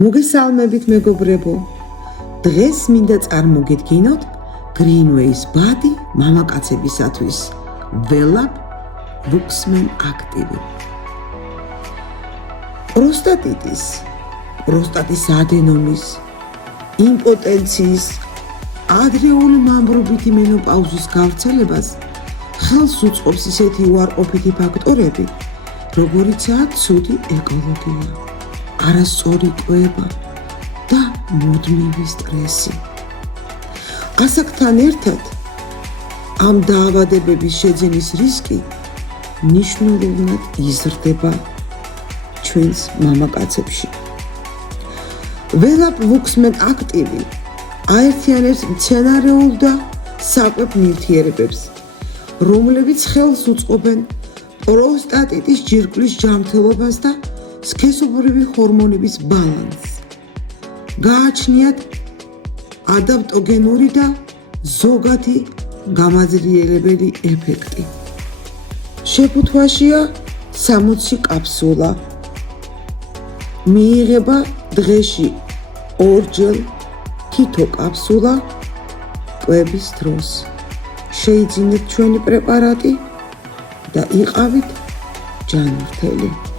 მოგესალმებით მეგობრებო. დღეს მინდა წარმოგიდგინოთ Greenway-ის ბადი მამაკაცებისათვის ველაპ ვუქსმენ აქტივი. პროსტატის ადენომის, იმპოტენციის, ადრეული მამრობითი მენოპაუზის გავრცელებას ხელს უწყობს ისეთი უარყოფითი ფაქტორები, როგორიცაა ცუდი ეკოლოგია, არასწორი კვება და მუდმივი სტრესი. ასაკთან ერთად ამ დაავადებების შეძენის რისკი მნიშვნელოვნად იზრდება ჩვენს მამაკაცებში. ველაპ ვუქსმენ აქტივი აერთიანებს მცენარეულ და საკვებ ნივთიერებებს, რომლებიც ხელს უწყობენ პროსტატიტის ჯირკვლის ჯანმრთელობას და სქესობრივი ჰორმონების ბალანსს. გააჩნიათ ადაპტოგენური და ზოგადი გამაძლიერებელი ეფექტი. შეფუთვაშია 60 კაფსულა. მიიღება დღეში 2 თითო კაფსულა კვების დროს. შეიძინეთ ჩვენი პრეპარატი და იყავით ჯანმრთელი.